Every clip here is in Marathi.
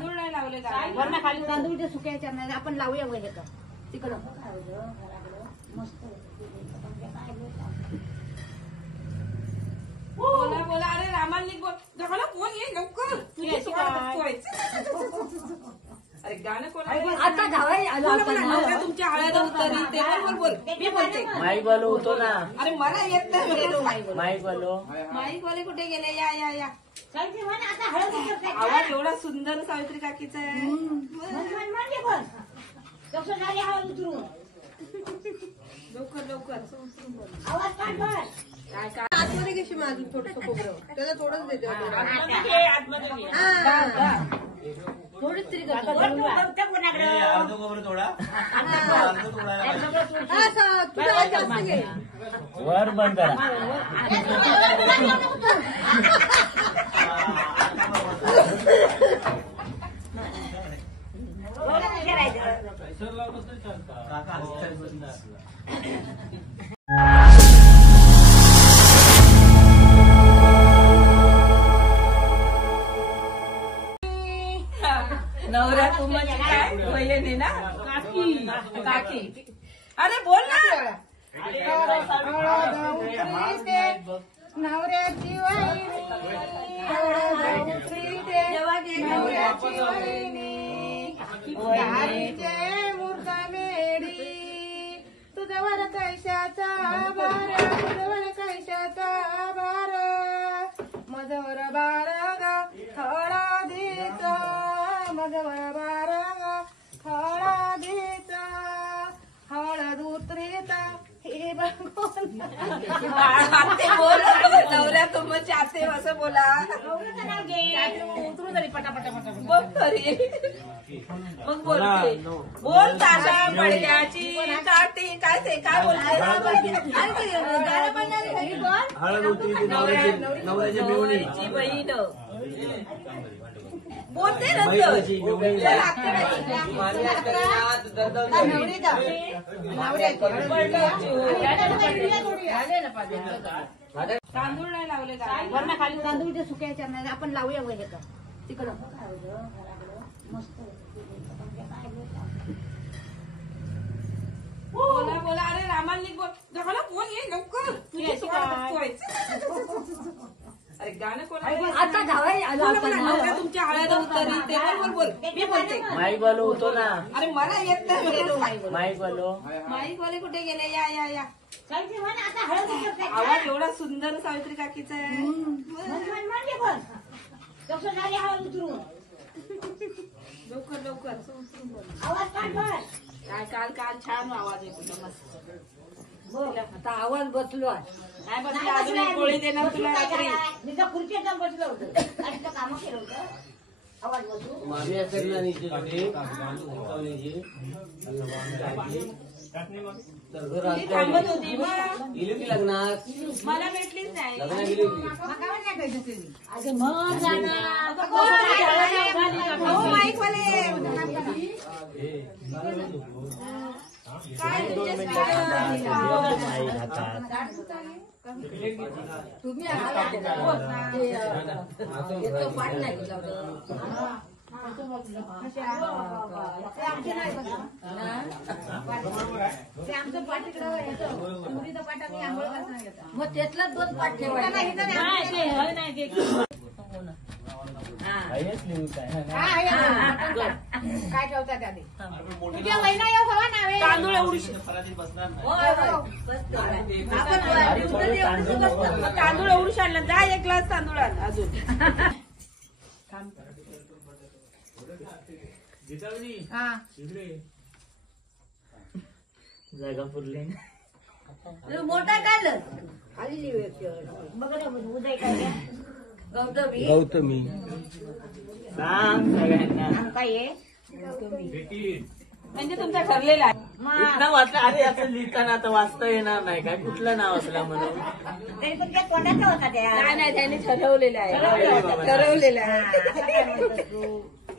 तांदूळ नाही लावले का? वरना खाली तांदूळ ते सुक्याच्या नाही आपण लावूया वगैरे तर तिकडं मस्त बोला बोला. अरे रामांनी बोल झालं कोण ये लवकर अरे गाणं कोण आता धावाय तुमच्या हळद उतरी ते बोल बोल मी बोलते. माईक वालो होतो ना. अरे मला येत नाही माईक वालो. माईक वाले कुठे गेले? या या या. आता हळद आवाज एवढा सुंदर सावित्री काकीचा आहे. हळद उतरून लवकर लवकर आवाज काढ बर. आतमध्ये कशी माझून थोडस खोबरं त्याला थोडंच देते थोडीच तरी अर्ध खोबरं थोडा वर बंद करा. नवरा तुमची काय वहिनी ना काकी काकी. अरे बोल ना. नवऱ्याची वहिनीचे मुर्दा मेडी तुझ्यावर कैशाचा भार तुझ्यावर कैशाचा भार मजवर बारग थोडा देत मजवर बारग थोडा देत हळद उतरीत हे बघून बोल नवऱ्या तुमची आते असं बोला. उतरून झाली पटापटा बघ खरी मग बोलते बोल ताशा पडल्याची चाटी काय ते काय बोलते. हळद होती नवऱ्याची नवऱ्याची बहीण बोलते तांदूळ नाही लावले का? वरना खाली तांदूळ ते सुक्याच्या नाही आपण लावूया वगैरे तर तिकडं मस्त बोला बोला. अरे रामांनी बोल झालं कोण ये लवकर अरे गाणं कोण आता धावाय तुमच्या हळद उतरी ते बोल बोल मी बोलते. माईक वालो होतो ना. अरे मला येत नाही माईक वालो. माईक वाले कुठे गेले? या या या. आता हळद आवाज एवढा सुंदर सावित्री काकीचा आहे. हळद उतरून लवकर लवकर आवाज काढ बर. काय काल काल छान आवाज येतो मस्त. आता आवाज बसलो नाही बसला अजून एक गोळी देणार तुला रात्री. मी तर खुर्चीत जाऊन बसलो होतो आणि काम केलं होतं आवाज बसू मामी असेल ना नीचे थांबत होती मग गेली की लग्नात. मला भेटलीच नाही. लग्न गेली होती. माईक वाले काय तुम्ही पाठ नाही केला आमचं पाठ तिकडं पाठ आम्ही आंघोळ करता मग त्यातलाच 2 पाठ ठेवायचा. काय ठेवता त्याने तुझ्या वहिना येऊ हवा नावे तांदूळ एवढी तांदूळ एवढी आणलं. जा 1 ग्लास तांदूळ आण अजून. जागा पुरली मोठा काल खाली बघा उदय काय गौतमी गौतमी सांग सगळ्यांना काय म्हणजे तुमचा ठरलेला आहे. इथनं वाचलं. अरे असं लिहिताना आता वाचता येणार नाही काय कुठलं नाव असलं म्हणून. तरी पण त्या तोंडाचा होता त्या नाही नाही त्यांनी ठरवलेलं आहे. ठरवलेलं आहे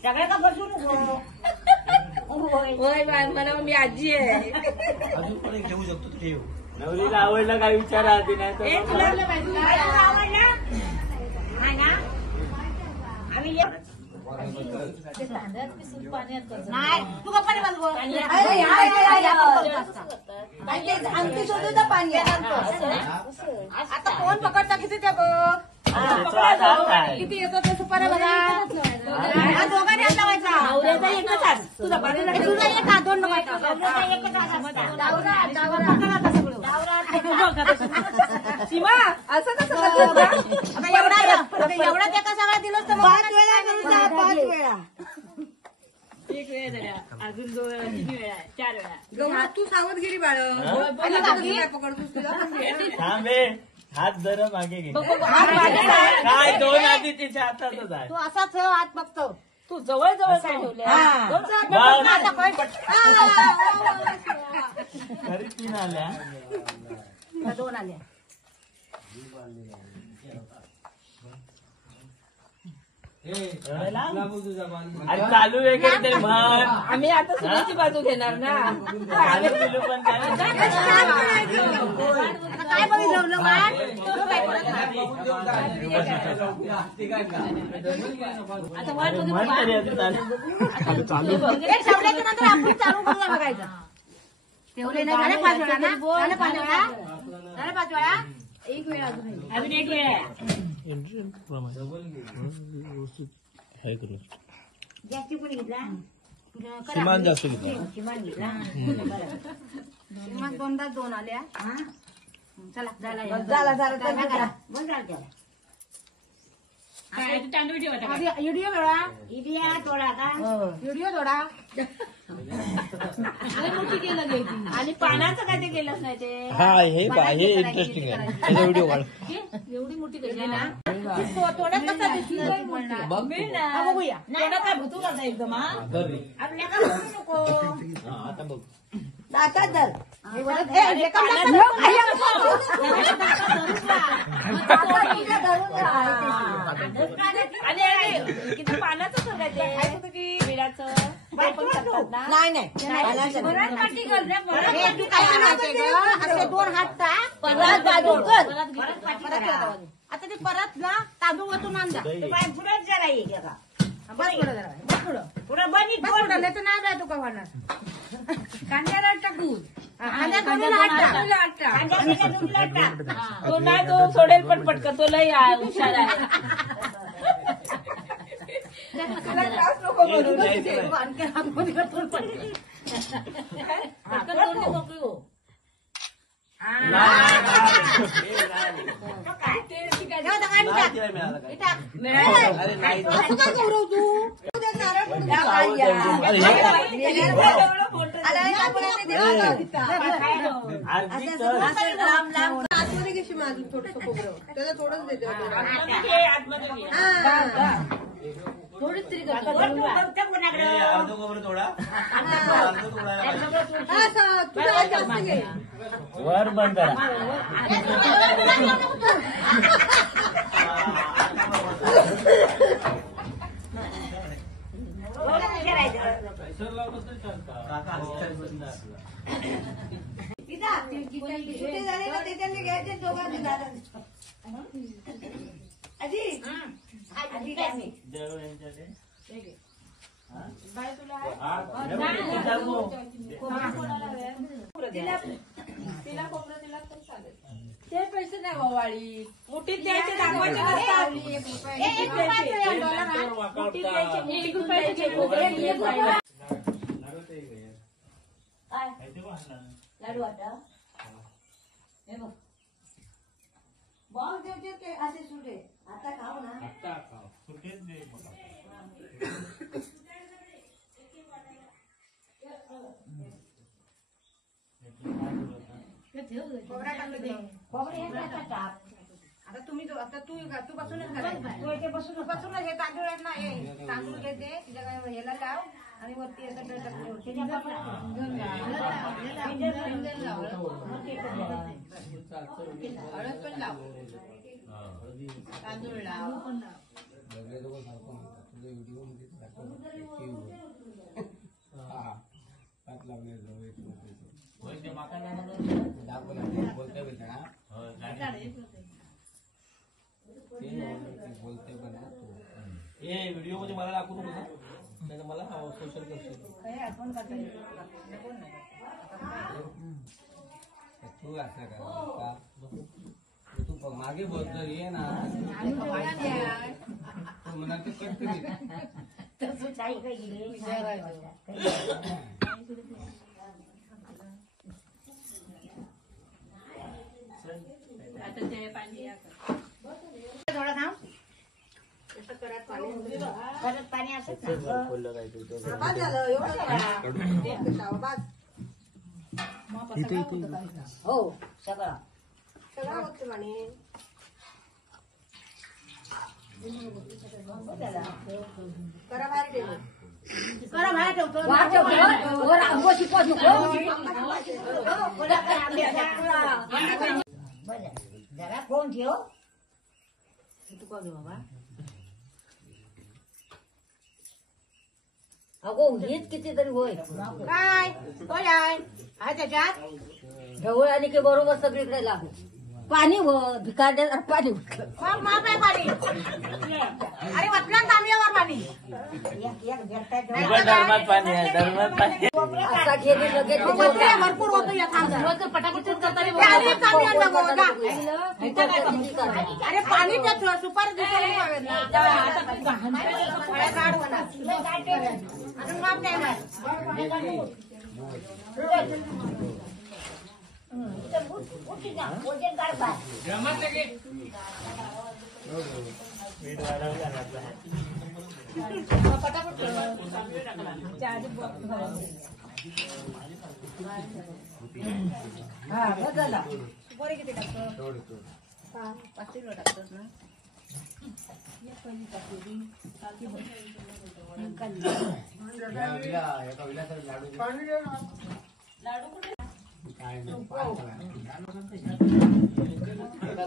सगळं का बसू नको. होय मला मी आजी आहे. अजून पण एक घेऊ शकतो ठेव. नवरीला आवडलं काय विचारा आधी नाही तर आवडला नाही ना आम्ही ते तांदळात पिसून पाण्यात करतात. नाही तू गप्पा नाही बसव. आमची शोधून पाणी आता कोण पकडता किती ते बघ. किती येतो ते सुपाऱ्या बघा. हा दोघांनी हात लावायचा. नवऱ्याचा एकच हात. तुझा बाजूला ठेव. तुझा एक हात, दोन नको हात. नवऱ्याचा एकच हात असतो. पकडा आता सगळं. सीमा असं कसं करते? आता एवढा एका सगळा दिलं तर 5 वेळा करून जा, 5 वेळा. एक वेळ झाल्या अजून 2 वेळा 4 वेळा. गौरा तू सावधगिरी बाळ. आणि बाकी काय पकडतोस तुला पण घे. थांबे हात जरा मागे घे. हात मागे काय? काय 2 आधी तिच्या हातातच आहे. तू असाच हात बघतो. तू जवळ जवळ काय ठेवले? तरी 3 आल्या. 2 आल्या. अरे चालू वगैरे ते म्हण. आम्ही आता सुनेची बाजू घेणार ना. चालू केलं पण काय काय बघितलं वाट. आता वाट म्हण तरी आता चालू. एक ठेवल्याच्या नंतर आपण चालू करून बघायचं. ठेवले नाही झाले 5 वेळा ना. झाले 5 वेळा. झाले 5 वेळा. एक वेळा अजून एक वेळ आहे. जास्ती कोणी घेतला. किमान जास्त घेतला. किमान घेतला. किमान 2दा 2 आल्या. चला झाला बंद झाला. काय तू तांदूळ ठेवता का? व्हिडिओ वेळा व्हिडिओ थोडा का व्हिडिओ थोडा. मोठी केलं घ्यायची. आणि पानाचं काय ते केलंच नाही ते. हा हे इंटरेस्टिंग आहे. त्याचा व्हिडिओ वाढ. एवढी मोठी केली ना. थोडा कसा दिसला बघूया. थोडा काय भुतू करता एकदम. हा आपल्या का बोलू नको. आता बघ. आता धर. आणि किती पानाचं करायचं की विड्याचं पण करतात ना. नाही तू काय माहितीये ग. असे 2 हात टाक. परत बाजू कर. आता ते परत ना तांदूळ वतून आणजा. पुढे जरा ये का. बस पुढे जरा. बस पुढे बनी पुढे नाही तर नाही तू का होणार. कांद्याला टाकू. कांद्या तो नाही तो सोडेल पटपट कर. तो लय हुशार आहे. तुला त्रास नको करू. थोडीच तरी वर बंद करा. ते पैसे नाही वाळी मुठीत द्यायचे दाखवायचे नसतात. मुठीत द्यायचे 1 रुपयाचे लाडू आता हे बघ बॉल देते ते असे सुटे. आता खाऊ ना. आता तुम्ही आता तू बसूनच बसूनच हे तांदूळ आहेत ना. हे तांदूळ घेते ह्याला लाव आणि वरती असं हळद पण लाव. तांदूळ लाव. हे व्हिडिओ मध्ये मला दाखवू नको नाही तर मला सोशल करशील. तू असं का तू मागे बोल जर ये ना तू म्हणा ते कट करील. तसंच आहे का इकडे? थोडं थांब. परत पाणी असत ना. बोललं काय तू तो. बाद झालं एवढं करा. बाद. हो सगळं. सगळं होतं म्हणे. करा बाहेर ठेवू. करा बाहेर ठेवतो. वर ठेव, वर अंघोळ शिकवत नको. बरं, जरा फोन ठेव. तू का घेऊ बाबा? अगो हेच कितीतरी होय. काय कोण आहे त्याच्यात? ढवळ आली की बरोबर सगळीकडे लागू. पाणी व भिकारड्याला पाणी उठलं. मग माप आहे पाणी. अरे वतला तांब्यावर पाणी. धर्मात पाणी आहे धर्मात पाणी. असा गेली लगेच मग वतल्या भरपूर होतो या थांबा. पटापट अरे पाणी त्यात सुपारी दिसत माप नाही माहित. सुपारी किती टाकतो? 5 किलो टाकतोस ना.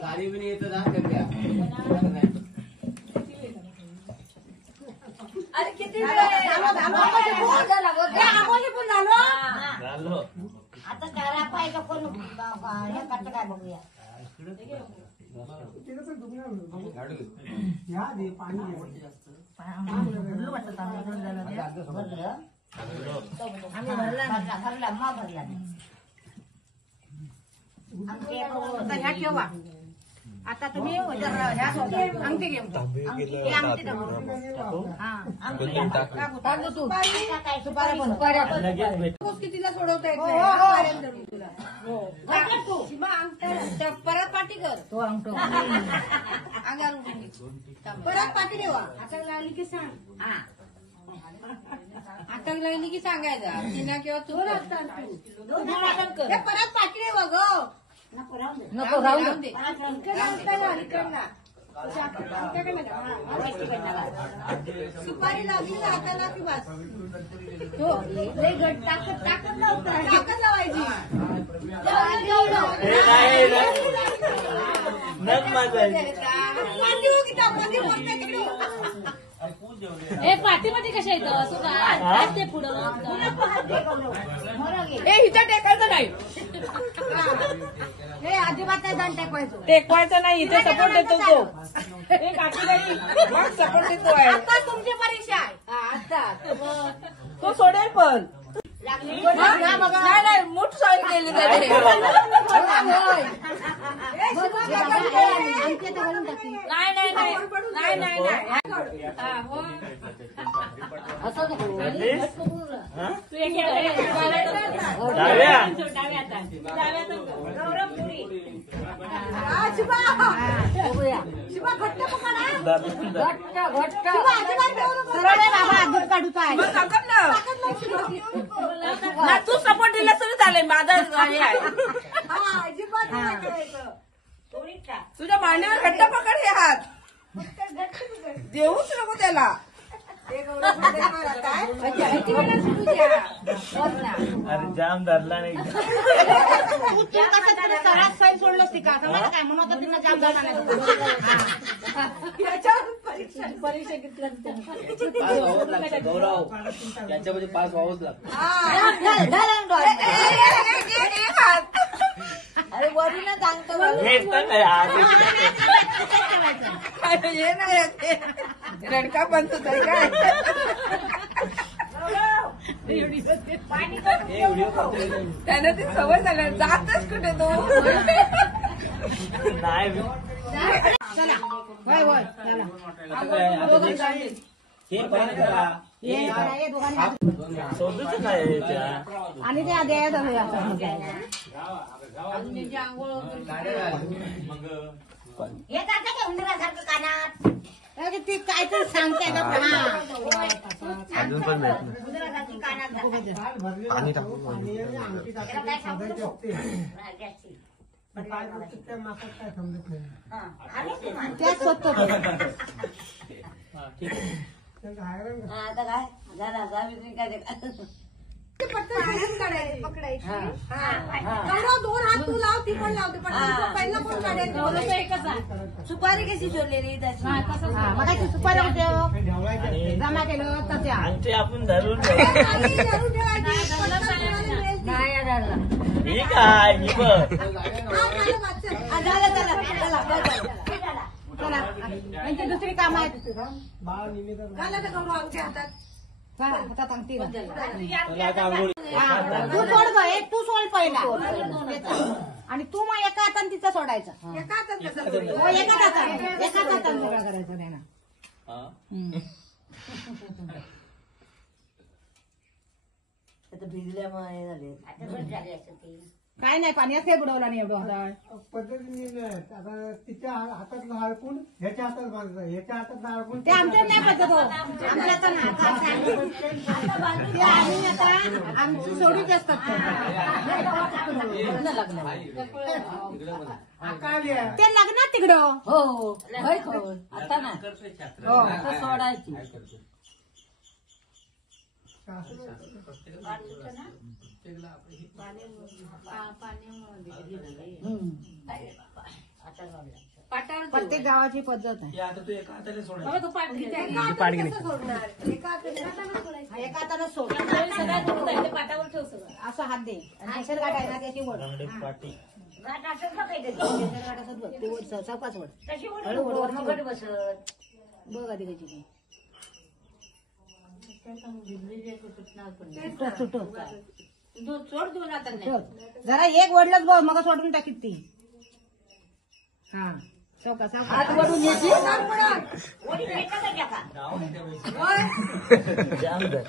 गाडी बी येतं ना त्या अरे किती वेळ आहे? झालं. आता करा पाहिजे कोण हे करतं काय बघूया. आम्ही भरला मा भरला आता ह्या ठेवा. आता तुम्ही अंगठी घेऊन जा. हे अंगठी टाकू. हा टाकू तू. सुपारी पण लगेच भेट. कितीला सोडवता येत हो, नाही. हो, हो. बाहेर धरून तुला. टाकत तू. परत पाठी कर. तो अंगठो. अंगावर उठून घे. परत पाठी ठेवा. आता लागली की सांग. हा. अटक लागली की सांगायचं. तिना किंवा तू कर. हे परत पाठी ठेवा ग. नको राहू दे. सुपारी लागली ना हाताला की बस. लय गट टाकत ताकद लावायची. हे नाही नग माझा मांडी हो की टाकून बोलते तिकडे. ए पाठीमध्ये कशा येतं तू काय ते पुढं ए इथं टेकायचं नाही. हे अजिबात नाही जाण टेकवायचो. टेकवायचं नाही. इथे सपोर्ट देतो तो. हे काठी नाही मग सपोर्ट देतो आहे. आता तुमची परीक्षा आहे. आता तो सोडेल पण. नाही नाही मूठ सॉईल केली त्याने. नाही नाही नाही नाही नाही नाही. असं नको. डाव्या. बघूया. धर. घट्ट घट्ट. सरळ आहे बाबा दूध काढूच आहे. मग ताकद ना. ना तू सपोर्ट दिला तरी चालेल. माझा हे आहे. तुझ्या मांडीवर घट्ट पकड हे हात. देऊच नको त्याला. अरे जाम धरला नाही. तू कसं तुला सरास सैल सोडलं ती का मला काय म्हणत होती ना जाम झाला नाही. परीक्षा घेतल्या पास व्हावंच लागतं गौरव. याच्यामध्ये पास व्हावंच लागतं. अरे वरून सांगतो. हेच तर काय आज. हे नाही रडका पण तुझा काय त्यानं ती सवय झाली जातच कुठे तो नाही चला होय होय चला हे पण करा ये दोघांनी हात- शोधूच काय आहे त्या? आणि ते आधी आहे धरूया आता. हे करता का उंदरासारखं कानात अरे ती काय तरी सांगते का पण हा. उंदरासारखी कानात घालतात. त्याला काय सांगू नको. गॅसची. हा, आलीच ती माणसं. त्याच स्वतः हा, ठीक आहे. हा, आता काय झाला सावित्री काय ते काय सुपारी कशी शोधलेली त्याची मग ती सुपारी होते जमा केलं तशा आणि ते आपण धरून ठेवू. नाही आढळला. ही काय ही बघ चला यांची दुसरी कामं आहेत हातात अंगठी घाल. तू सोड गं, तू सोड पहिला आणि तू मग एका हाताने तिचा सोडायचा हो, एका हाताने वेगळा करायचा नाही ना. आता भिजल्यामुळे हे झाले आता बरं झाले असेल ते. काय नाही पाण्यात काय बुडवला नाही एवढं होता पद्धतीने आता तिच्या हातातलं हाडकून ह्याच्या हातात बांधायचं ह्याच्या हातात हाडकून ते आमच्यात नाही पद्धत हो. आमच्या तर ते आम्ही आता आमची सोडूच असतात ते लग्नात तिकडं हो होय होय आता नाही हो आता सोडायची प्रत्येक गावाची पद्धत आहे हे आता तू एका हाताने सोडायचं. एका हाताने सोड असं हात दे आणि केसर गाठ आहे ना त्याची वड बांगडे पाटी. गाठ असं का काही केसर गाठ असं बघ ते वड चौकाच वड तशी ओढ मग बसत बघ आधी कशी सोड देऊन आता नाही जरा एक वडलंच बघ मग सोडून टाकीत ती हा चौका चौका हात वडून घ्यायची ओढी भेटला का जगा? जाम धर.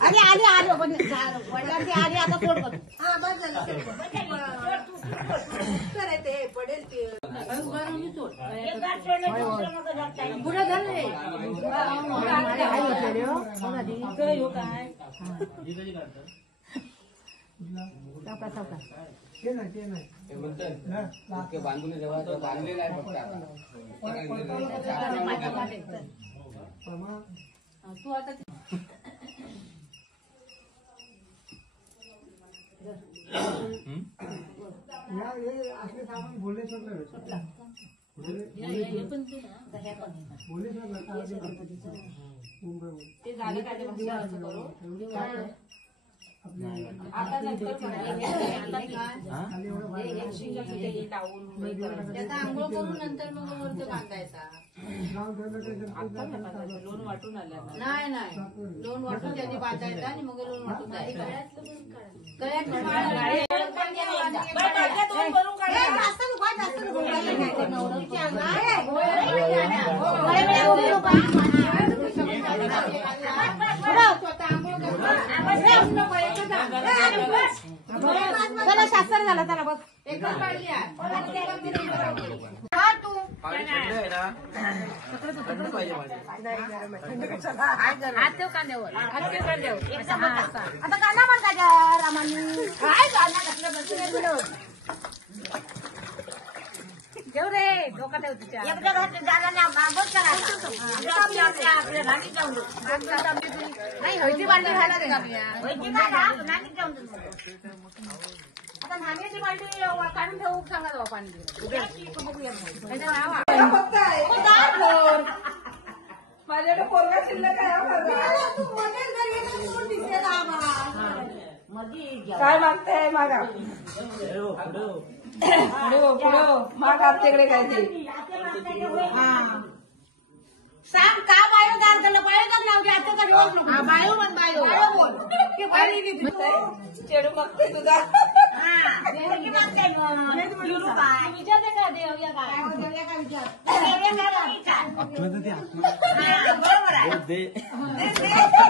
अरे आली आली वडिलांची आली आता सोड कर एक गाठ सोडलं की दुसरं मग जाता येईल. चौका चौका ते नाही ते म्हणतात ते बांधून जेव्हा ते बांधलेलं आहे फक्त असले सामान भोलेश्वरला भेटतात त्याचा आंघोळ करून नंतर मग वरती बांधायचा लोण वाटून आलं नाही नाही लोण वाटून त्यांनी बांधायचा आणि मग लोण वाटून जायचं चला शास्त्र झाला चला बघ एकच काढली आहे हा तू आता कांदा पण का रामानी काय कांदा घातलं ठेव रे डोका ठेव तिच्या एकदा घातलं झालं ना मागच करायचा आपल्या नाणी जाऊन देऊ. नाही हळदी बांधली घाला रे माहिती का ना? नाणी जाऊन देऊ. आता नाण्याची बालटी काढून ठेवू सांगा जाऊ पाणी माझ्याकडे पोरगा शिल्लक काय मागताय मागा पुढे माग आमच्याकडे काय ते सांग का बायो दार झालं बायो दार लावली आता तर रोज नको हा बायो म्हण बायो बायो बोल ते बायो चेडू मागते तुझा हा देवकी मागते युरू काय विचारते का देवया काय देवया काय विचार देवया काय विचार आपलं तर ते आपलं हा, बरोबर आहे दे दे, दे.